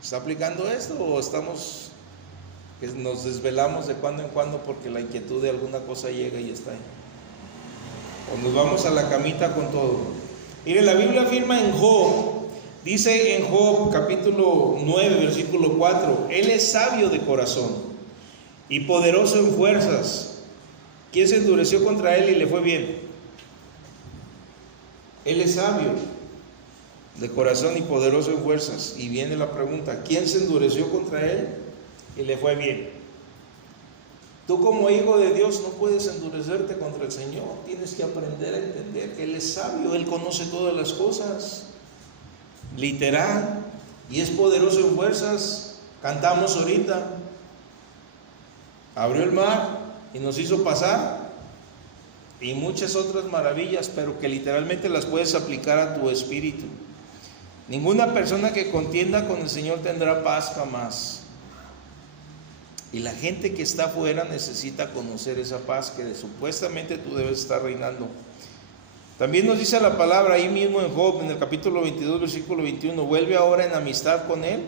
¿Está aplicando esto o estamos que nos desvelamos de cuando en cuando porque la inquietud de alguna cosa llega y está ahí? O nos vamos a la camita con todo. Mire, la Biblia afirma en Job, dice en Job capítulo 9 versículo 4, Él es sabio de corazón y poderoso en fuerzas. ¿Quién se endureció contra Él y le fue bien? Él es sabio de corazón y poderoso en fuerzas. Y viene la pregunta, ¿quién se endureció contra Él y le fue bien? Tú como hijo de Dios no puedes endurecerte contra el Señor. Tienes que aprender a entender que Él es sabio, Él conoce todas las cosas, literal, y es poderoso en fuerzas. Cantamos ahorita, abrió el mar y nos hizo pasar, y muchas otras maravillas, pero que literalmente las puedes aplicar a tu espíritu. Ninguna persona que contienda con el Señor tendrá paz jamás. Y la gente que está afuera necesita conocer esa paz que supuestamente tú debes estar reinando. También nos dice la palabra ahí mismo en Job, en el capítulo 22, versículo 21, vuelve ahora en amistad con Él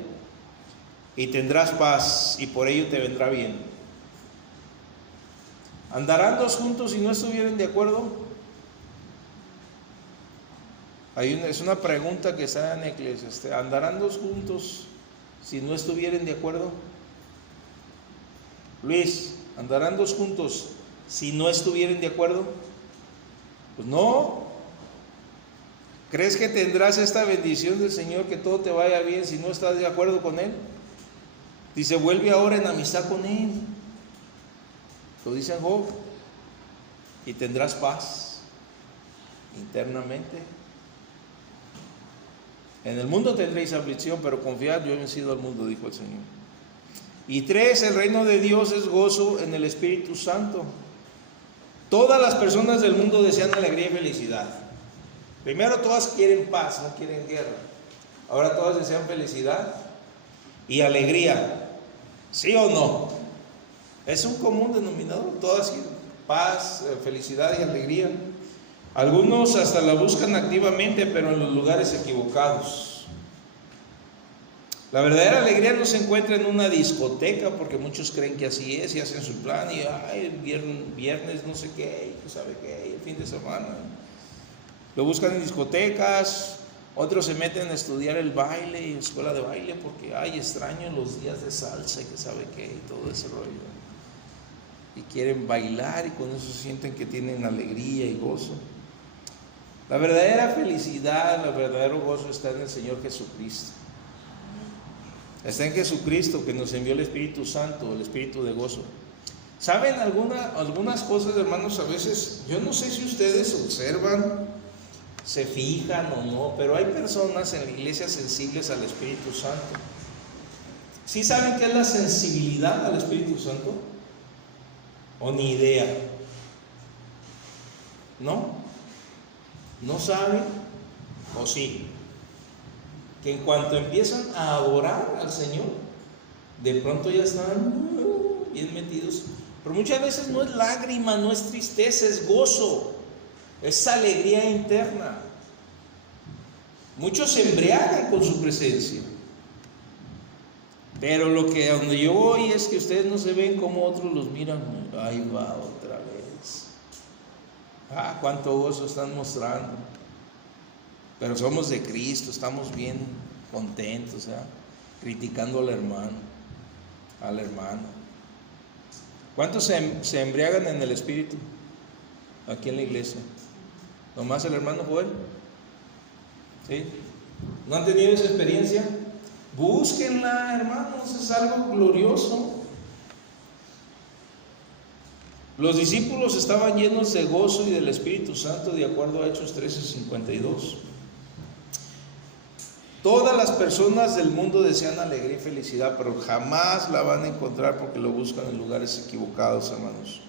y tendrás paz, y por ello te vendrá bien. ¿Andarán 2 juntos si no estuvieran de acuerdo? Es una pregunta que está en Eclesiastés. ¿Andarán 2 juntos si no estuvieran de acuerdo? Luis, ¿andarán 2 juntos si no estuvieran de acuerdo? Pues no. ¿Crees que tendrás esta bendición del Señor, que todo te vaya bien si no estás de acuerdo con Él? Dice, vuelve ahora en amistad con Él. Lo dice Job. Y tendrás paz internamente. En el mundo tendréis aflicción, pero confiad, yo he vencido al mundo, dijo el Señor. Y 3, el reino de Dios es gozo en el Espíritu Santo. Todas las personas del mundo desean alegría y felicidad. Primero, todas quieren paz, no quieren guerra. Ahora todas desean felicidad y alegría. ¿Sí o no? Es un común denominador. Todas quieren paz, felicidad y alegría. Algunos hasta la buscan activamente, pero en los lugares equivocados. La verdadera alegría no se encuentra en una discoteca, porque muchos creen que así es y hacen su plan y ay, viernes no sé qué, y sabe qué, el fin de semana. Lo buscan en discotecas, otros se meten a estudiar el baile y escuela de baile porque ay, extraño los días de salsa y que sabe qué y todo ese rollo. Y quieren bailar y con eso sienten que tienen alegría y gozo. La verdadera felicidad, el verdadero gozo está en el Señor Jesucristo. Está en Jesucristo que nos envió el Espíritu Santo, el Espíritu de gozo. ¿Saben algunas cosas, hermanos? A veces, yo no sé si ustedes observan, se fijan o no, pero hay personas en la iglesia sensibles al Espíritu Santo. ¿Sí saben qué es la sensibilidad al Espíritu Santo? ¿O ni idea? ¿No? ¿No saben? ¿O sí? Que en cuanto empiezan a adorar al Señor, de pronto ya están bien metidos. Pero muchas veces no es lágrima, no es tristeza, es gozo, es alegría interna. Muchos se embriagan con su presencia. Pero donde yo voy es que ustedes no se ven como otros los miran. Ahí va otra vez. Cuánto gozo están mostrando. Pero somos de Cristo, estamos bien contentos, criticando al hermano, a la hermana. ¿Cuántos se embriagan en el Espíritu aquí en la iglesia? ¿Nomás el hermano Joel? ¿Sí? ¿No han tenido esa experiencia? Búsquenla, hermanos, es algo glorioso. Los discípulos estaban llenos de gozo y del Espíritu Santo, de acuerdo a Hechos 13:52. Todas las personas del mundo desean alegría y felicidad, pero jamás la van a encontrar porque lo buscan en lugares equivocados, hermanos.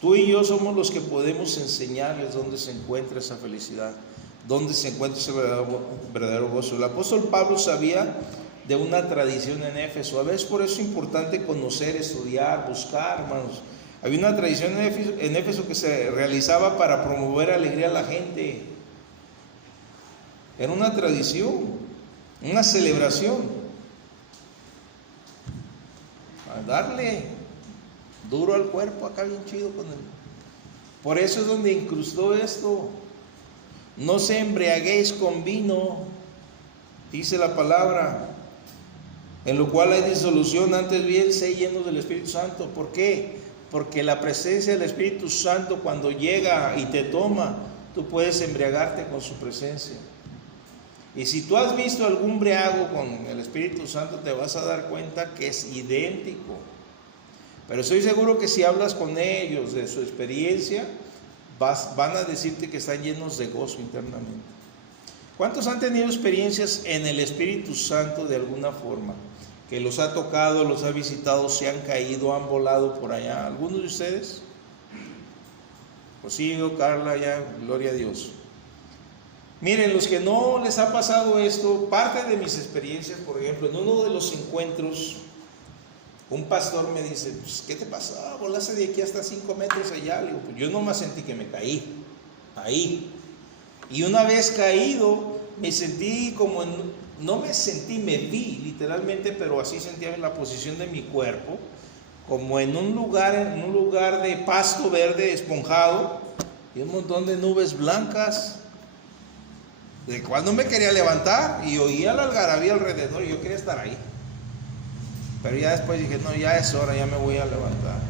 Tú y yo somos los que podemos enseñarles dónde se encuentra esa felicidad, dónde se encuentra ese verdadero gozo. El apóstol Pablo sabía de una tradición en Éfeso. A veces por eso es importante conocer, estudiar, buscar, hermanos. Había una tradición en Éfeso que se realizaba para promover alegría a la gente. Era una tradición, una celebración. A darle duro al cuerpo acá bien chido con él. Por eso es donde incrustó esto. No se embriaguéis con vino, dice la palabra, en lo cual hay disolución, antes bien sé llenos del Espíritu Santo. ¿Por qué? Porque la presencia del Espíritu Santo, cuando llega y te toma, tú puedes embriagarte con su presencia. Y si tú has visto algún briago con el Espíritu Santo, te vas a dar cuenta que es idéntico. Pero estoy seguro que si hablas con ellos de su experiencia, van a decirte que están llenos de gozo internamente. ¿Cuántos han tenido experiencias en el Espíritu Santo de alguna forma? Que los ha tocado, los ha visitado, se han caído, han volado por allá. ¿Algunos de ustedes? Rocío, Carla, ya, gloria a Dios. Miren, los que no les ha pasado esto, parte de mis experiencias, por ejemplo, en uno de los encuentros, un pastor me dice, pues, ¿qué te pasó? Volaste de aquí hasta 5 metros allá. Le digo, pues yo nomás sentí que me caí, ahí. Y una vez caído, me sentí como no me sentí, me vi literalmente, pero así sentía la posición de mi cuerpo, como en un lugar de pasto verde esponjado y un montón de nubes blancas, de cual no me quería levantar y oía la algarabía alrededor y yo quería estar ahí. Pero ya después dije, no, ya es hora, ya me voy a levantar.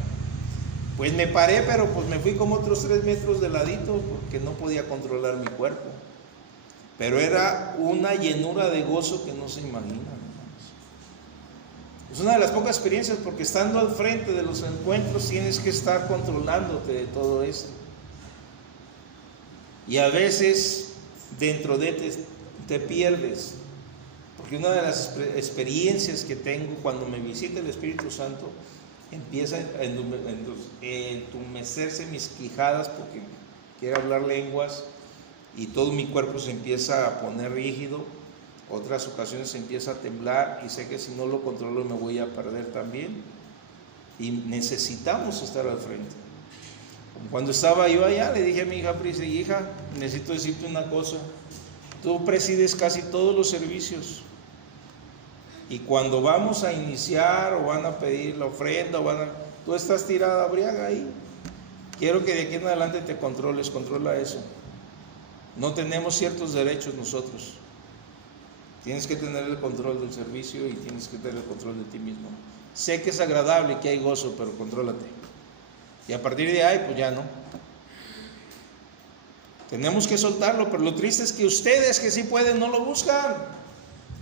Pues me paré, pero pues me fui como otros 3 metros de ladito porque no podía controlar mi cuerpo. Pero era una llenura de gozo que no se imaginan, hermanos. Es una de las pocas experiencias porque estando al frente de los encuentros tienes que estar controlándote de todo eso. Y a veces dentro de te pierdes. Porque una de las experiencias que tengo cuando me visita el Espíritu Santo, empieza a entumecerse mis quijadas porque quiero hablar lenguas y todo mi cuerpo se empieza a poner rígido. Otras ocasiones se empieza a temblar y sé que si no lo controlo me voy a perder también. Y necesitamos estar al frente. Cuando estaba yo allá, le dije a mi hija Pris, hija, necesito decirte una cosa. Tú presides casi todos los servicios. Y cuando vamos a iniciar o van a pedir la ofrenda, tú estás tirada briaga ahí. Quiero que de aquí en adelante te controla eso. No tenemos ciertos derechos nosotros. Tienes que tener el control del servicio y tienes que tener el control de ti mismo. Sé que es agradable, que hay gozo, pero contrólate. Y a partir de ahí, pues ya no. Tenemos que soltarlo, pero lo triste es que ustedes que sí pueden no lo buscan.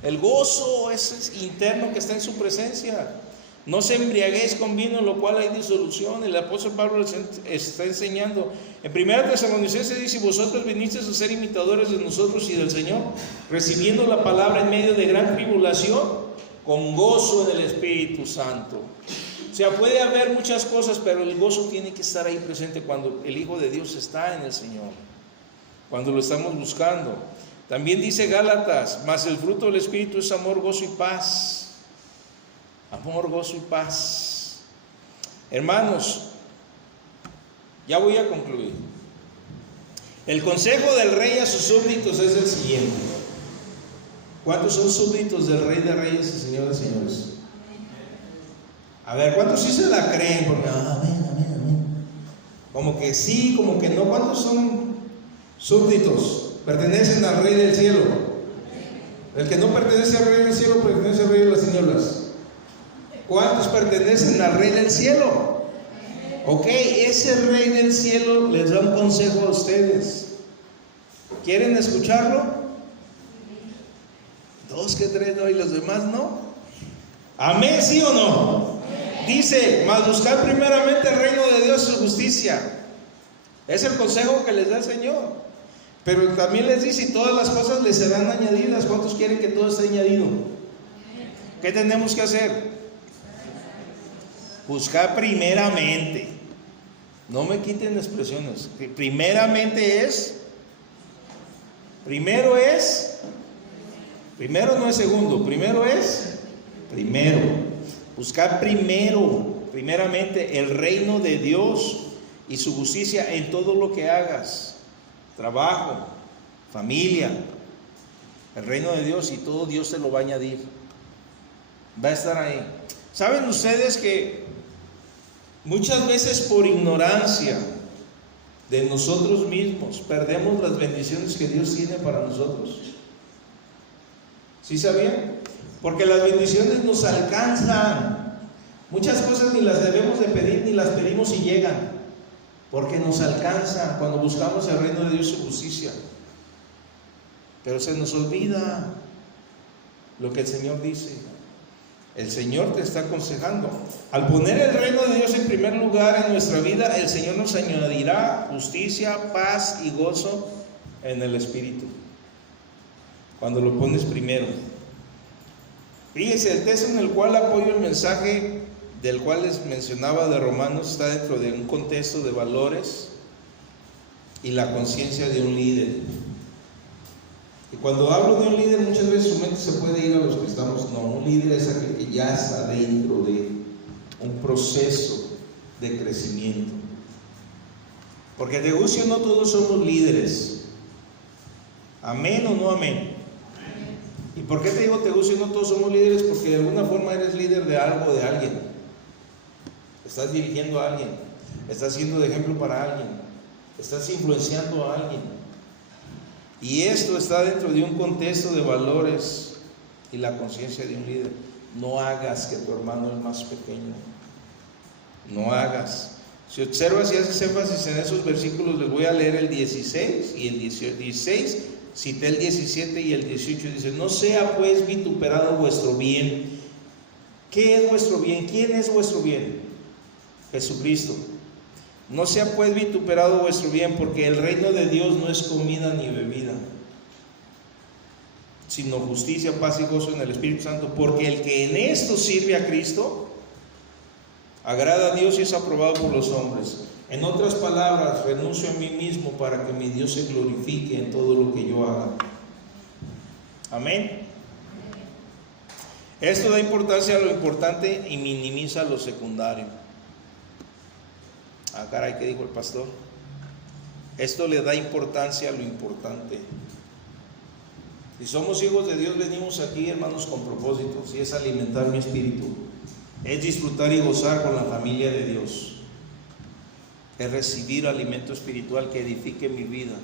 El gozo es interno que está en su presencia. No se embriaguéis con vino, en lo cual hay disolución. El apóstol Pablo les está enseñando. En 1 Tesalonicenses dice: vosotros vinisteis a ser imitadores de nosotros y del Señor, recibiendo la palabra en medio de gran tribulación, con gozo en el Espíritu Santo. O sea, puede haber muchas cosas, pero el gozo tiene que estar ahí presente cuando el Hijo de Dios está en el Señor, cuando lo estamos buscando. También dice Gálatas: mas el fruto del Espíritu es amor, gozo y paz. Amor, gozo y paz. Hermanos, ya voy a concluir. El consejo del rey a sus súbditos es el siguiente. ¿Cuántos son súbditos del Rey de Reyes y Señor de Señores? A ver, ¿cuántos sí se la creen? Porque amén. Como que sí, como que no. ¿Cuántos son súbditos? Pertenecen al Rey del cielo. El que no pertenece al Rey del cielo pertenece al Rey de las tinieblas. ¿Cuántos pertenecen al Rey del cielo? Ok, ese Rey del cielo les da un consejo a ustedes. ¿Quieren escucharlo? 2 que 3 no, y los demás no. Amén, ¿sí o no? Dice: mas buscad primeramente el reino de Dios y su justicia. Es el consejo que les da el Señor. Pero también les dice: y todas las cosas les serán añadidas. ¿Cuántos quieren que todo esté añadido? ¿Qué tenemos que hacer? Buscar primeramente. No me quiten expresiones. Primeramente es. Primero no es segundo. Primero es. Primero. Buscar primeramente el reino de Dios y su justicia en todo lo que hagas. Trabajo, familia, el reino de Dios, y todo Dios te lo va a añadir. Va a estar ahí. ¿Saben ustedes que muchas veces por ignorancia de nosotros mismos perdemos las bendiciones que Dios tiene para nosotros? ¿Sí sabían? Porque las bendiciones nos alcanzan. Muchas cosas ni las debemos de pedir, ni las pedimos y llegan, porque nos alcanzan cuando buscamos el reino de Dios y su justicia. Pero se nos olvida lo que el Señor dice. El Señor te está aconsejando. Al poner el reino de Dios en primer lugar en nuestra vida, el Señor nos añadirá justicia, paz y gozo en el Espíritu. Cuando lo pones primero. Fíjense, el texto en el cual apoyo el mensaje del cual les mencionaba de Romanos está dentro de un contexto de valores y la conciencia de un líder. Y cuando hablo de un líder, muchas veces su mente se puede ir a los que estamos. No, un líder es aquel que ya está dentro de un proceso de crecimiento. Porque de gusto no todos somos líderes. ¿Amén o no amén? ¿Y por qué te digo te gusto no todos somos líderes? Porque de alguna forma eres líder de algo o de alguien. Estás dirigiendo a alguien, estás siendo de ejemplo para alguien, estás influenciando a alguien. Y esto está dentro de un contexto de valores y la conciencia de un líder. No hagas que tu hermano es más pequeño. No hagas. Si observas y haces énfasis en esos versículos, les voy a leer el 16 y el 16, cité el 17 y el 18. Dice: no sea pues vituperado vuestro bien. ¿Qué es vuestro bien? ¿Quién es vuestro bien? Jesucristo. No sea pues vituperado vuestro bien, porque el reino de Dios no es comida ni bebida, sino justicia, paz y gozo en el Espíritu Santo. Porque el que en esto sirve a Cristo agrada a Dios y es aprobado por los hombres. En otras palabras, renuncio a mí mismo para que mi Dios se glorifique en todo lo que yo haga. Amén. Esto da importancia a lo importante y minimiza lo secundario. Ah, caray, ¿qué dijo el pastor? Esto le da importancia a lo importante. Si somos hijos de Dios, venimos aquí, hermanos, con propósitos, y es alimentar mi espíritu, es disfrutar y gozar con la familia de Dios, es recibir alimento espiritual que edifique mi vida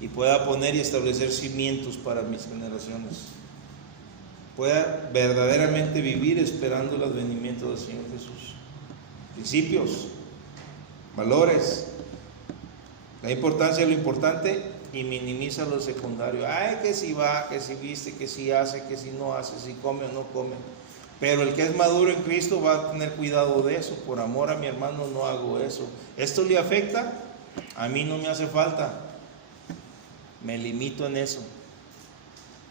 y pueda poner y establecer cimientos para mis generaciones, pueda verdaderamente vivir esperando el advenimiento del Señor Jesús. Principios, valores, la importancia de lo importante y minimiza lo secundario. Ay, que si va, que si viste, que si hace, que si no hace, si come o no come. Pero el que es maduro en Cristo va a tener cuidado de eso. Por amor a mi hermano no hago eso. ¿Esto le afecta? A mí no me hace falta. Me limito en eso,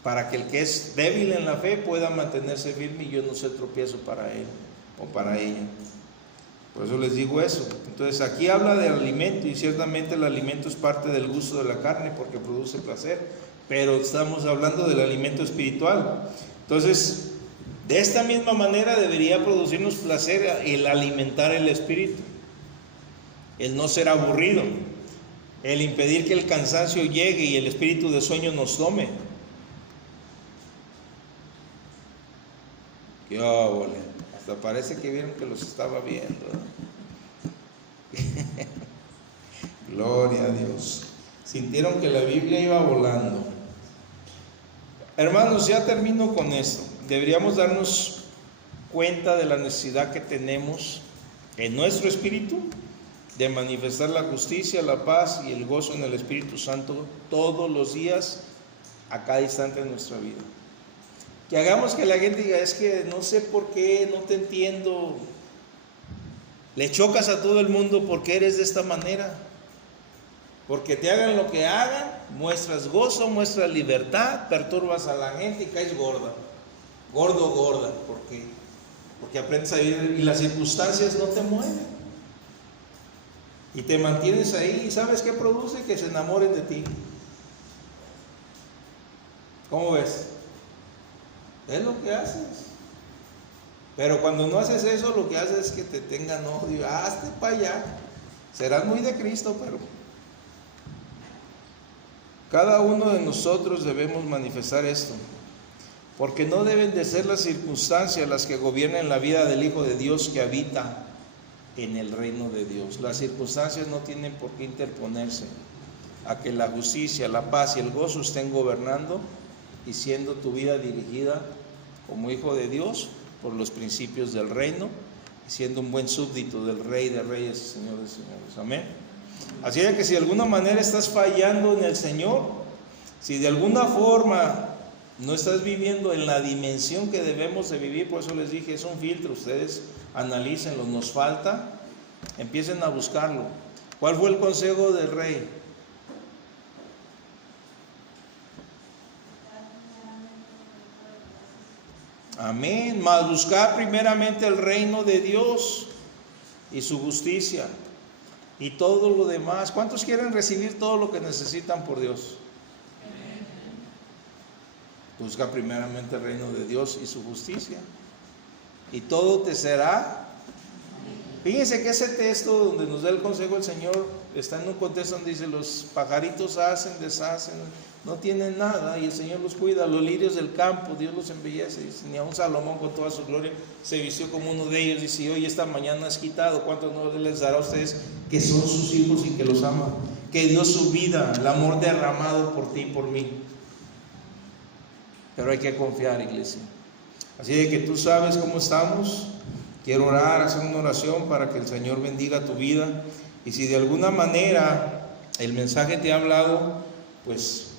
para que el que es débil en la fe pueda mantenerse firme y yo no sea tropiezo para él o para ella. Por eso les digo eso. Entonces aquí habla del alimento, y ciertamente el alimento es parte del gusto de la carne porque produce placer, pero estamos hablando del alimento espiritual. Entonces, de esta misma manera debería producirnos placer el alimentar el espíritu, el no ser aburrido, el impedir que el cansancio llegue y el espíritu de sueño nos tome. ¡Qué óvole! Hasta parece que vieron que los estaba viendo, ¿no? Gloria a Dios. Sintieron que la Biblia iba volando. Hermanos, ya termino con esto. Deberíamos darnos cuenta de la necesidad que tenemos en nuestro espíritu de manifestar la justicia, la paz y el gozo en el Espíritu Santo todos los días, a cada instante de nuestra vida. Que hagamos que la gente diga, es que no sé por qué, no te entiendo. Le chocas a todo el mundo porque eres de esta manera. Porque te hagan lo que hagan, muestras gozo, muestras libertad, perturbas a la gente y caes gorda. Gordo, gorda. ¿Por qué? Porque aprendes a vivir y las circunstancias no te mueven. Y te mantienes ahí. ¿Y sabes qué produce? Que se enamoren de ti. ¿Cómo ves? Es lo que haces. Pero cuando no haces eso, lo que haces es que te tengan odio. Hazte para allá. Serás muy de Cristo, pero cada uno de nosotros debemos manifestar esto, porque no deben de ser las circunstancias las que gobiernen la vida del Hijo de Dios que habita en el reino de Dios. Las circunstancias no tienen por qué interponerse a que la justicia, la paz y el gozo estén gobernando y siendo tu vida dirigida como hijo de Dios por los principios del reino, siendo un buen súbdito del Rey de Reyes y Señor de Señores. Amén. Así es que si de alguna manera estás fallando en el Señor, si de alguna forma no estás viviendo en la dimensión que debemos de vivir, por eso les dije, es un filtro, ustedes analícenlo, nos falta, empiecen a buscarlo. ¿Cuál fue el consejo del rey? Amén. Mas buscar primeramente el reino de Dios y su justicia y todo lo demás. ¿Cuántos quieren recibir todo lo que necesitan por Dios? Busca primeramente el reino de Dios y su justicia y todo te será. Fíjense que ese texto donde nos da el consejo del Señor está en un contexto donde dice: los pajaritos hacen, deshacen, no tienen nada y el Señor los cuida. Los lirios del campo, Dios los embellece. Dice, ni aun Salomón con toda su gloria se vistió como uno de ellos. Dice: hoy esta mañana has quitado, ¿cuántos no les dará a ustedes que son sus hijos y que los ama? Que dio su vida, el amor derramado por ti y por mí. Pero hay que confiar, iglesia. Así de que tú sabes cómo estamos. Quiero orar, hacer una oración para que el Señor bendiga tu vida. Y si de alguna manera el mensaje te ha hablado, pues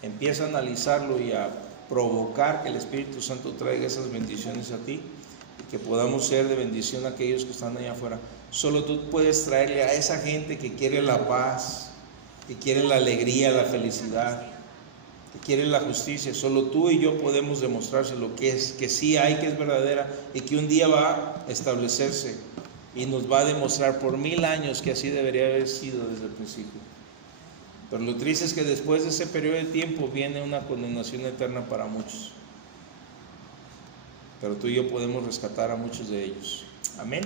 empieza a analizarlo y a provocar que el Espíritu Santo traiga esas bendiciones a ti y que podamos ser de bendición a aquellos que están allá afuera. Solo tú puedes traerle a esa gente que quiere la paz, que quiere la alegría, la felicidad, que quiere la justicia. Solo tú y yo podemos demostrárselo, que es, que sí hay, que es verdadera y que un día va a establecerse y nos va a demostrar por 1000 años que así debería haber sido desde el principio. Pero lo triste es que después de ese periodo de tiempo viene una condenación eterna para muchos. Pero tú y yo podemos rescatar a muchos de ellos. Amén.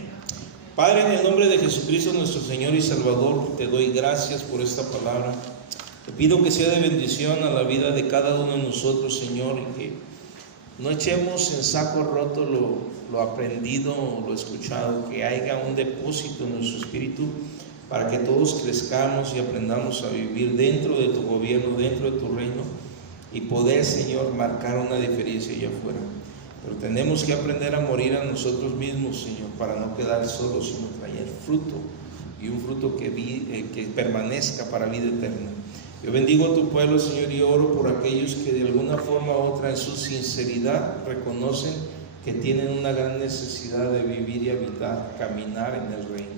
Padre, en el nombre de Jesucristo nuestro Señor y Salvador, te doy gracias por esta palabra. Te pido que sea de bendición a la vida de cada uno de nosotros, Señor, y que no echemos en saco roto lo aprendido o lo escuchado, que haya un depósito en nuestro espíritu para que todos crezcamos y aprendamos a vivir dentro de tu gobierno, dentro de tu reino, y poder, Señor, marcar una diferencia allá afuera. Pero tenemos que aprender a morir a nosotros mismos, Señor, para no quedar solos, sino traer fruto, y un fruto que permanezca para vida eterna. Yo bendigo a tu pueblo, Señor, y oro por aquellos que de alguna forma u otra en su sinceridad reconocen que tienen una gran necesidad de vivir y habitar, caminar en el reino.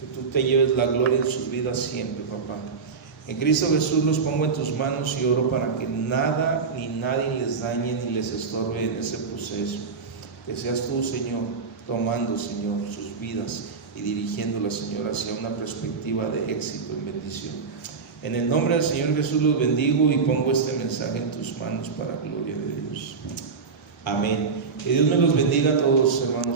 Que tú te lleves la gloria en sus vidas siempre, papá. En Cristo Jesús los pongo en tus manos y oro para que nada ni nadie les dañe ni les estorbe en ese proceso. Que seas tú, Señor, tomando, Señor, sus vidas y dirigiéndolas, Señor, hacia una perspectiva de éxito y bendición. En el nombre del Señor Jesús los bendigo y pongo este mensaje en tus manos para gloria de Dios. Amén. Que Dios me los bendiga a todos, hermanos.